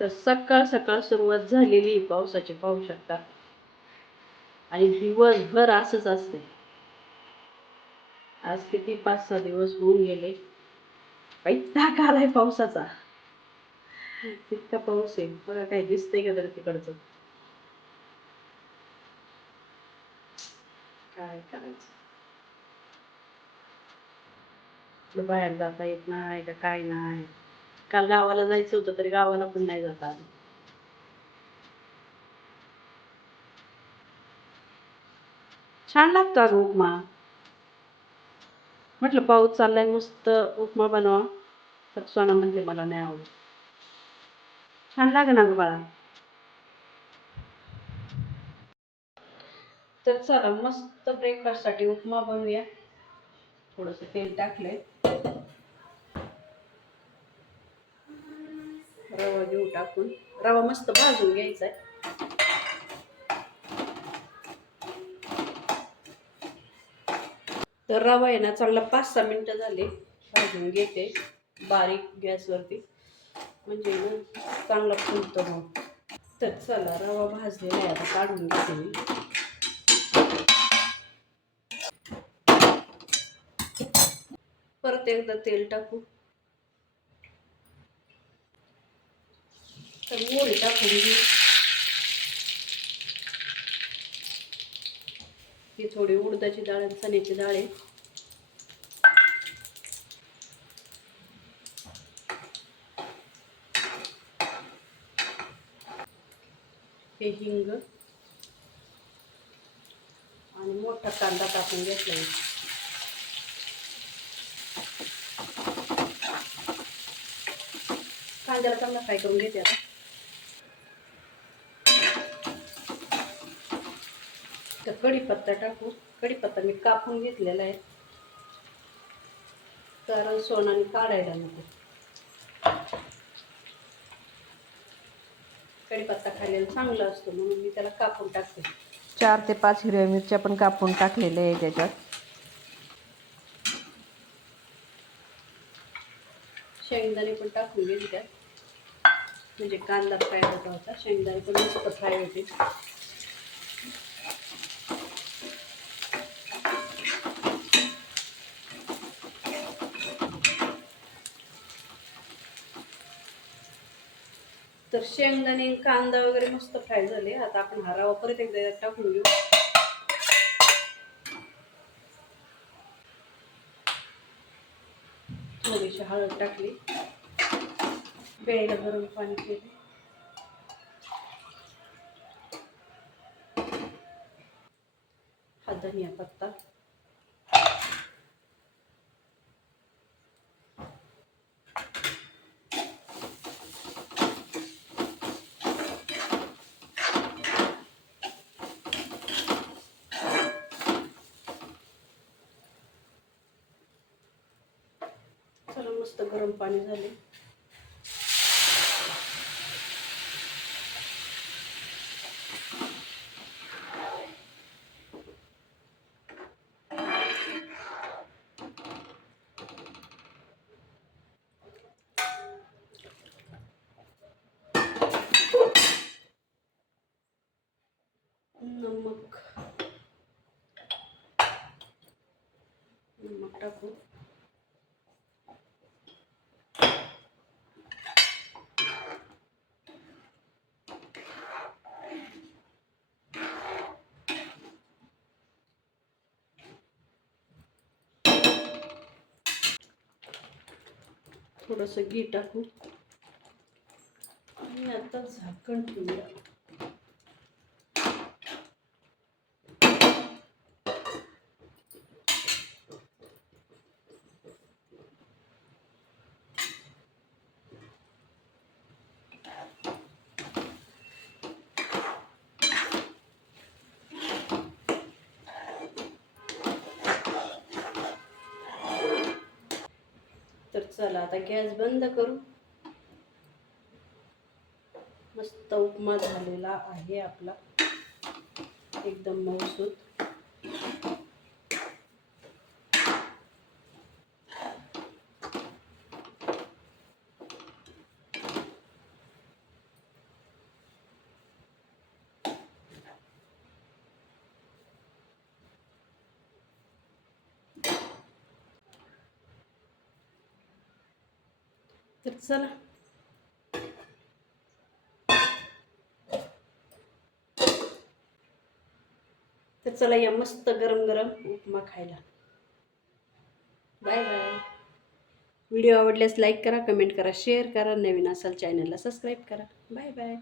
तर सकाळ सकाळ सुरुवात झालेली पावसाची पाहू शकता. आणि दिवसभर असंच असते आज किती पाच सहा दिवस होऊन गेले. काही काल आहे पावसाचा. तितका पाऊस आहे. बघा काय दिसतंय का तर तिकडचं? काय करायचं? बाहेर जाता येत नाही का काय नाही? काल गावाला जायचं होतं तरी गावाला पण नाही जाता आलं छान लागतो अगं उपमा. म्हटलं पाऊस चाललाय मस्त उपमा बनवा. तर सोना म्हणते मला नाही आवडत. छान लागे ना बाळा. तर चला मस्त ब्रेकफास्टसाठी उपमा बनवूया. थोडस तेल टाकलंय रवा घेऊ टाकून रवा मस्त भाजून घ्यायचा आहे तर रवा आहे ना चांगला पाच सहा मिनटं झाले भाजून घेते बारीक गॅसवरती. म्हणजे ना चांगला फुलतो मग. तर चला रवा भाजलेला आहे आता काढून घेते मी. परत एकदा तेल टाकू. तर मोहरी टाकून घेऊ ही थोडी उडदाची डाळ चण्याची डाळ आहे. हे हिंग आणि मोठा कांदा टाकून घेतला कांद्याला चांगला फ्राय करून घेते आता. तर कढीपत्ता टाकू. कढीपत्ता मी कापून घेतलेला आहे. कारण सोनाने काढायला नको. कढीपत्ता खाल्लेला चांगला असतो म्हणून मी त्याला कापून टाकते. चार ते पाच हिरव्या मिरच्या पण कापून टाकलेल्या आहे त्याच्यात. शेंगदाणे पण टाकून घेते त्यात. म्हणजे कांदा फ्राय होता होता. शेंगदाणे पण मस्त फ्राय होते. तर शेंगदाणे कांदा वगैरे मस्त फ्राय झाले. आता आपण हा रवा परत एकदा टाकून घेऊ. थोडीशी हळद टाकली. प्यायला भरून पाणी केले हा धनिया पत्ता चला मस्त गरम पाणी झाले नमक नमक टाकू थोडंसं घी टाकू. आणि आता झाकण ठेवूया. तर चला आता गॅस बंद करू. मस्त उपमा झालेला आहे आपला. एकदम मऊसूत तर चला. तर चला या मस्त गरम गरम उपमा खायला. बाय बाय व्हिडिओ आवडल्यास लाईक करा कमेंट करा शेअर करा. नवीन असाल चॅनलला सबस्क्राईब करा. Bye bye